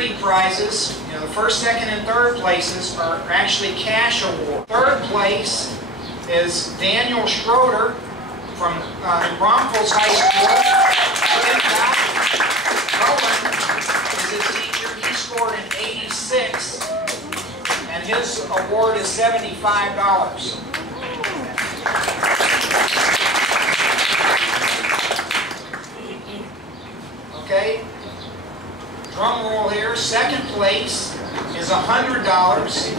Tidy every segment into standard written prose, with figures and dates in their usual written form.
three prizes, the first, second, and third places are actually cash awards. Third place is Daniel Schroeder from Bromfels High School. Roland is his teacher. He scored an 86, and his award is $75. Okay, drum roll here. Second place is $100.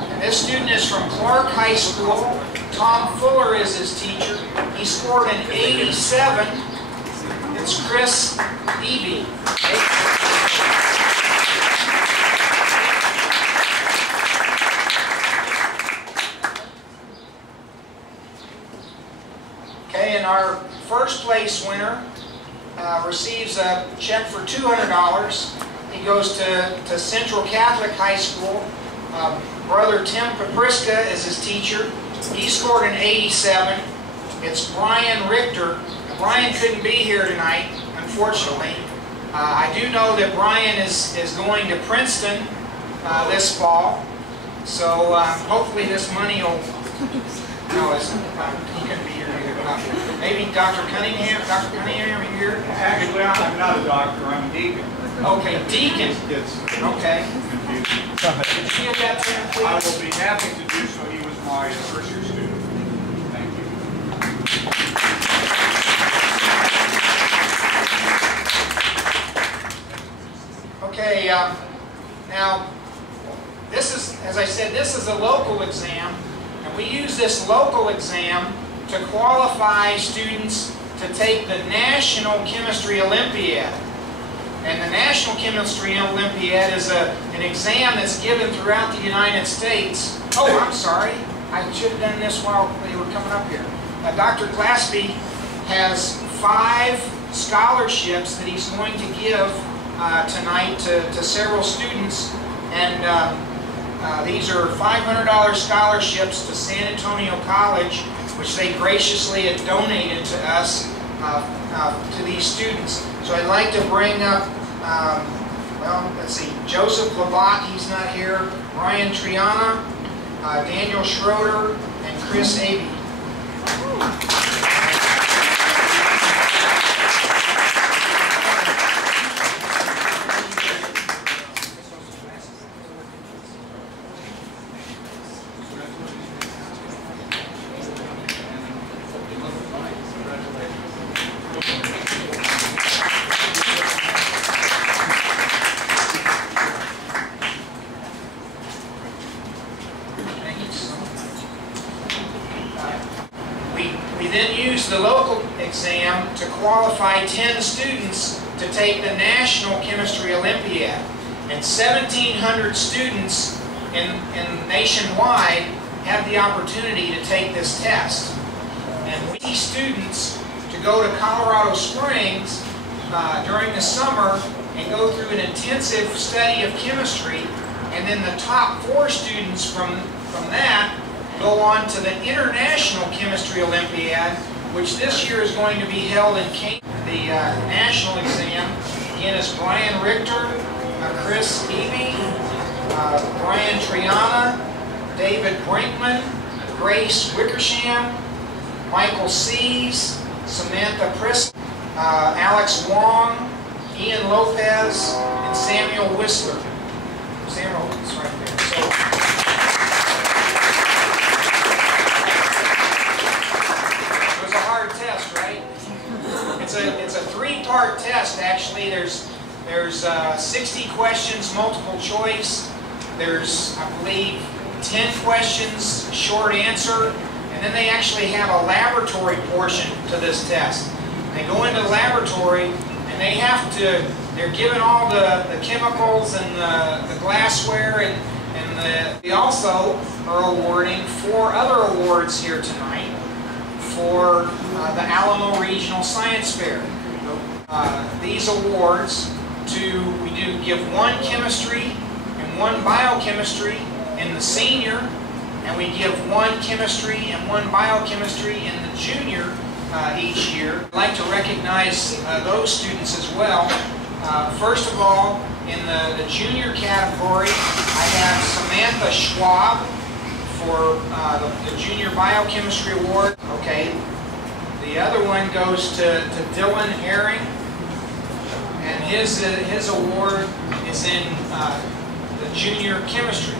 And this student is from Clark High School. Tom Fuller is his teacher. He scored an 87. It's Chris Eby. Okay, and our first place winner receives a check for $200. He goes to Central Catholic High School. Brother Tim Papriska is his teacher. He scored an 87. It's Brian Richter. Brian couldn't be here tonight, unfortunately. I do know that Brian is going to Princeton this fall. So hopefully this money will... No, he couldn't be here either. Maybe Dr. Cunningham. Dr. Cunningham, are you here? Actually, I'm not a doctor. I'm a deacon. Okay, deacon. Okay. Could you give that to him, please? I will be happy to do so. He was my first year student. Thank you. Okay, now this is, as I said, this is a local exam, and we use this local exam to qualify students to take the National Chemistry Olympiad. And the National Chemistry Olympiad is an exam that's given throughout the United States. Oh, I'm sorry. I should have done this while they were coming up here. Dr. Glaspy has 5 scholarships that he's going to give tonight to several students. And these are $500 scholarships to San Antonio College, which they graciously had donated to us, to these students. So I'd like to bring up, well, let's see, Joseph Labat, he's not here, Ryan Triana, Daniel Schroeder, and Chris Eby. The local exam to qualify 10 students to take the National Chemistry Olympiad. And 1,700 students in nationwide have the opportunity to take this test. And we need students to go to Colorado Springs during the summer and go through an intensive study of chemistry, and then the top 4 students from that go on to the International Chemistry Olympiad, which this year is going to be held in Cambridge. The national exam, again, is Brian Richter, Chris Eby, Brian Triana, David Brinkman, Grace Wickersham, Michael Sees, Samantha Prisk, Alex Wong, Ian Lopez, and Samuel Whistler. Samuel is right there. So, test, right? It's a 3-part test, actually. There's 60 questions, multiple choice. There's, I believe, 10 questions, short answer, and then they actually have a laboratory portion to this test. They go into the laboratory and they have to, they're given all the chemicals and the glassware, and we also are awarding 4 other awards here tonight for the Alamo Regional Science Fair. These awards, we do give 1 chemistry and 1 biochemistry in the senior, and we give 1 chemistry and 1 biochemistry in the junior each year. I'd like to recognize those students as well. First of all, in the junior category, I have Samantha Schwab for the Junior Biochemistry Award. Okay. The other one goes to Dylan Herring, and his award is in the junior chemistry.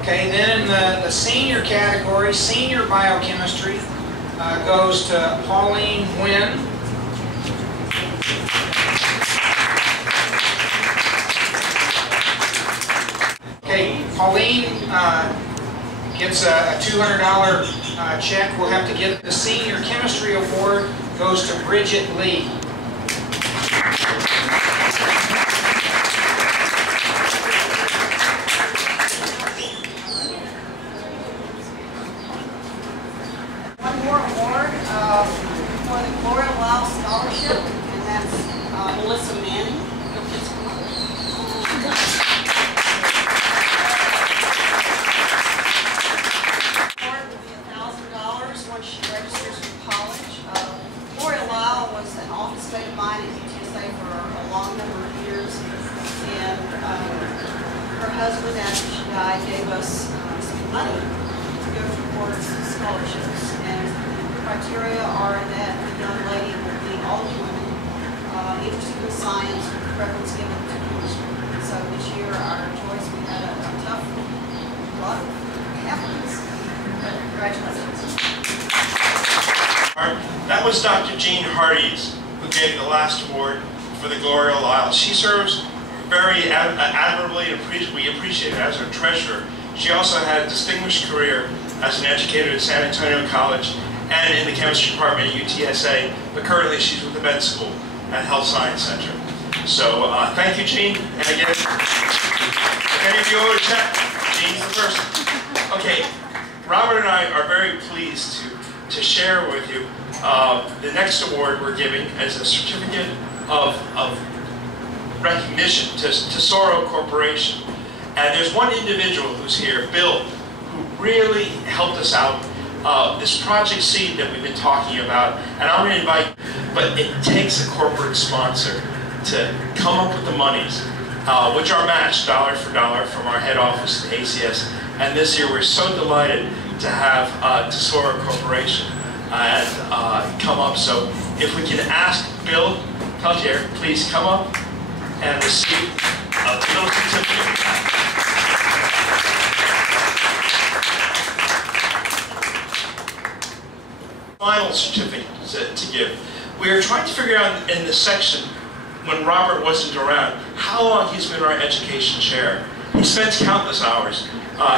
Okay, then in the senior category, senior biochemistry, goes to Pauline Nguyen. Okay, Pauline gets a $200 check. We'll have to get the senior chemistry award goes to Bridget Lee. That was Dr. Hardies, who gave the last award for the Gloria Lyle. She serves very admirably, and we appreciate her as our treasurer. She also had a distinguished career as an educator at San Antonio College and in the chemistry department at UTSA, but currently she's with the med school at Health Science Center. So thank you, Jean. And again, if any of you owe a check, Jean's the person. Okay, Robert and I are very pleased to share with you the next award we're giving as a certificate of recognition to Tesoro Corporation. And there's one individual who's here, Bill, who really helped us out. This Project SEED that we've been talking about, and I'm going to invite, but it takes a corporate sponsor to come up with the monies, which are matched dollar for dollar from our head office at ACS. And this year we're so delighted to have Tesoro Corporation come up. So if we can ask Bill Peltier, please come up and receive a little certificate. Final certificate to give. We are trying to figure out in this section, when Robert wasn't around, how long he's been our education chair. He spends countless hours.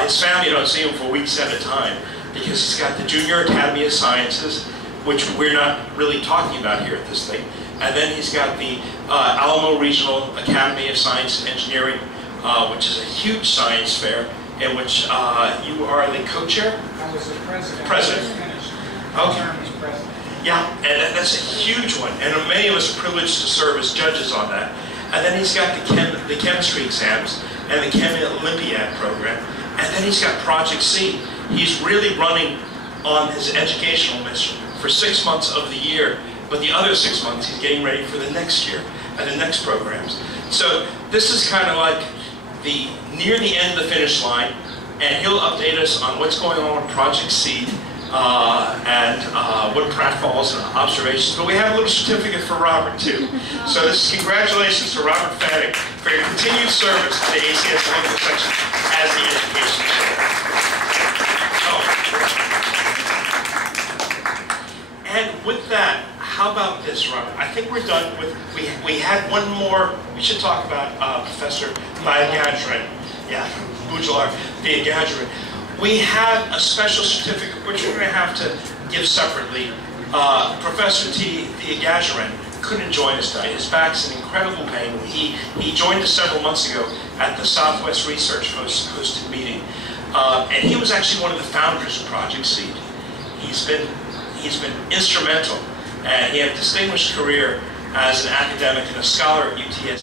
His family don't see him for weeks at a time because he's got the Junior Academy of Sciences, which we're not really talking about here at this thing. And then he's got the Alamo Regional Academy of Science and Engineering, which is a huge science fair in which you are the co-chair? I was the president. President. Okay. Yeah, and that's a huge one, and many of us are privileged to serve as judges on that. And then he's got the chemistry exams and the Chem Olympiad program, and then he's got Project SEED. He's really running on his educational mission for 6 months of the year, but the other 6 months he's getting ready for the next year and the next programs. So this is kind of like near the end of the finish line, and he'll update us on what's going on with Project SEED. What pratfalls and observations. But we have a little certificate for Robert too. So this is congratulations to Robert Fanick for your continued service to the ACS local section as the education chair. Oh. And with that, how about this, Robert? I think we're done with, we had one more, we should talk about Professor Viagajaran. Yeah, Bujalar Viagajaran. We have a special certificate, which we're going to have to give separately. Professor Viagajaran couldn't join us tonight. His back's in incredible pain. He joined us several months ago at the Southwest Research hosted meeting. And he was actually one of the founders of Project SEED. He's been instrumental, and he had a distinguished career as an academic and a scholar at UTS.